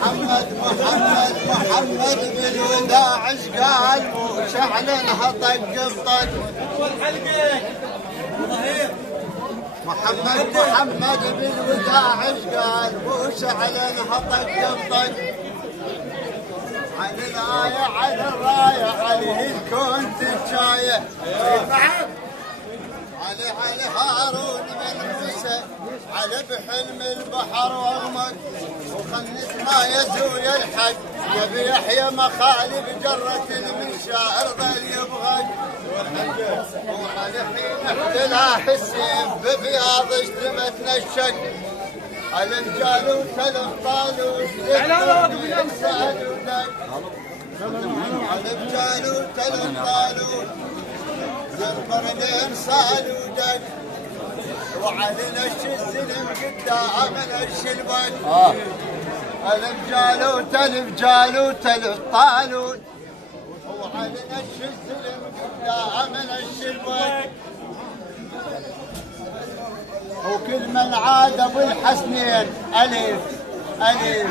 محمد بالوداع ايش قال وشعلنها طق بطق. محمد بالوداع ايش قال وشعلنها طق بطق. على الآية على الراية عليه الكون تتشايع. على هارون من موسى على بحلم البحر واغمق. وخنت ما يزول الحق يبي يحيى مخالب جرة المنشار ظل يبغق. وعلى حين احتلاح السيف ببياض اجتمتنا الشق. على الجالوت الابطالوت يسأل ودق. على الجالوت الابطالوت القرنين صال ودق. وعلى نش السلم قدام نش البق. الف جالوت الابطالوت. وعلى نش السلم قدام نش البق. وكل من عاد ابو الحسنين الف الف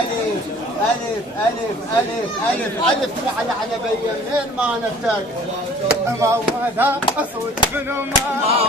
الف الف الف الف الف الف على بين ما نفتك. ما هذا اصوت منو ما